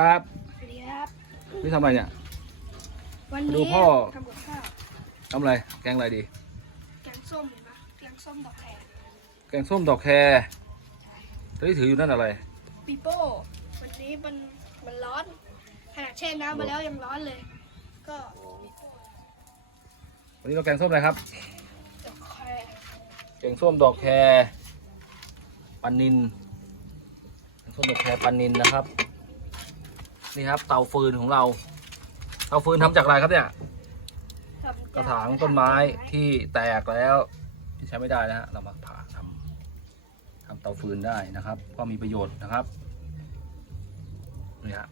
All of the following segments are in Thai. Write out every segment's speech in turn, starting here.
ครับสวัสดีครับนี่ทำอะไรเนี่ย วันดูนี้พ่อ ทำกับข้าวทำอะไร แกงอะไรดี แกงส้มเห็นปะแกงส้มดอกแครแกงส้มดอกแครแล้วที่ถืออยู่นั่นอะไร ปีโป้วันนี้มันมันร้อนขนาดแช่น้ำมาแล้วยังร้อนเลย ก็ปีโป้วันนี้เราแกงส้มอะไรครับ ดอกแครแกงส้มดอกแครปันนินแกงส้มดอกแครปันนินนะครับ นี่ครับ เตาฟืนของเรา เตาฟืนทำจากอะไรครับเนี่ยทำกระถางต้นไม้ที่แตกแล้วที่ใช้ไม่ได้นะฮะเรามาผ่าทำทำเตาฟืนได้นะครับ ก็มีประโยชน์นะครับนี่ฮะ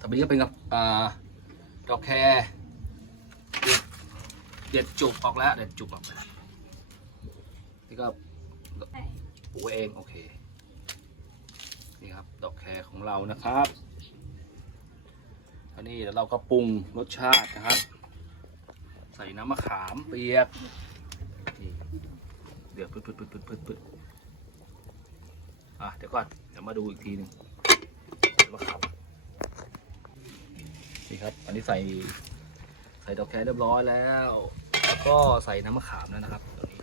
ต่อไปนี้ก็เป็นกับอ่าดอกแครเด็ดเด็ดจุกออกแล้วเด็ดจุกออกแล้วนี่ก็ปลูกไว้เอง โอเค นี่ครับ ดอกแครของเรานะครับอั นนี้เดี๋ยวเราก็ปรุงรสชาตินะครับ ใส่น้ำมะขามเปียกนี่เดือดปึ๊ดปึ๊ดปึ๊ดปึ๊ดปึ๊ดปึ๊ดอะเดี๋ยวก่อนเดี๋ยวมาดูอีกทีหนึ่งน้ำมะขามนี่ครับ อันนี้ใส่ใส่ดอกแครเรียบร้อยแล้ว แล้วก็ใส่น้ำมะขามแล้วนะครับตอนนี้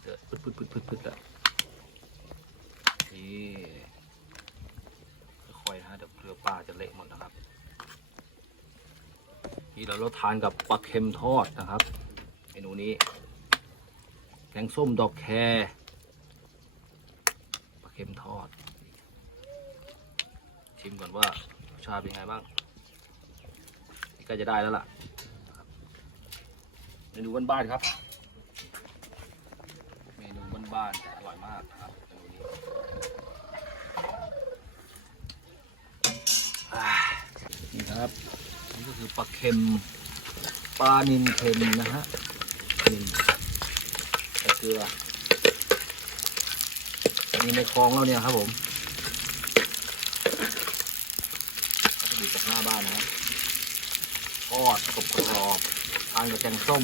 เดือดปึ๊ดปึ๊ดปึ๊ดปึ๊ดปึ๊ดแล้วนี่ค่อยๆนะฮะเดี๋ยวเกลือปลาจะเละหมดนะครับ นี่เราเราทานกับปลาเค็มทอดนะครับเมนูนี้ แกงส้มดอกแครปลาเค็มทอด ชิมก่อนว่ารสชาติเป็นไงบ้างนี่ใก็จะได้แล้วล่ะเมนูบ้านๆครับ เมนูบ้านๆแต่อร่อยมากนะครับเมนูนี้นี่ครับ คือปลาเค็มปลานินเค็มนะฮะนินเกลืออันนี้ในคลองเราเนี่ยครับผมจะดูจากหน้าบ้านนะครับทอดกรอบกรอบทานกับแกงส้ม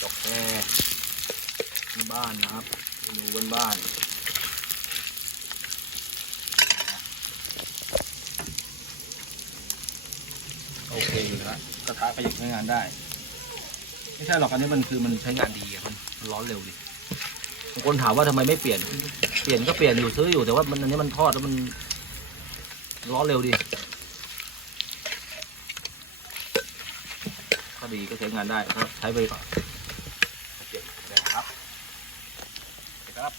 ดอกแครที่บ้านนะครับเมนูบนบ้านโอยู่นะกระทะก็ยังใช้งานได้ ไม่ใช่หรอกอันนี้มันคือมันใช้งานดีอะมันร้อนเร็วดิบางคนถามว่าทำไมไม่เปลี่ยน เปลี่ยนก็เปลี่ยนอยู่ซื้ออยู่แต่ว่ามันอันนี้มันทอดแล้วมันร้อนเร็วดิถ้าดีก็ใช้งานได้ก็ใช้ไปก่อนเปลี่ยนได้ครับครับ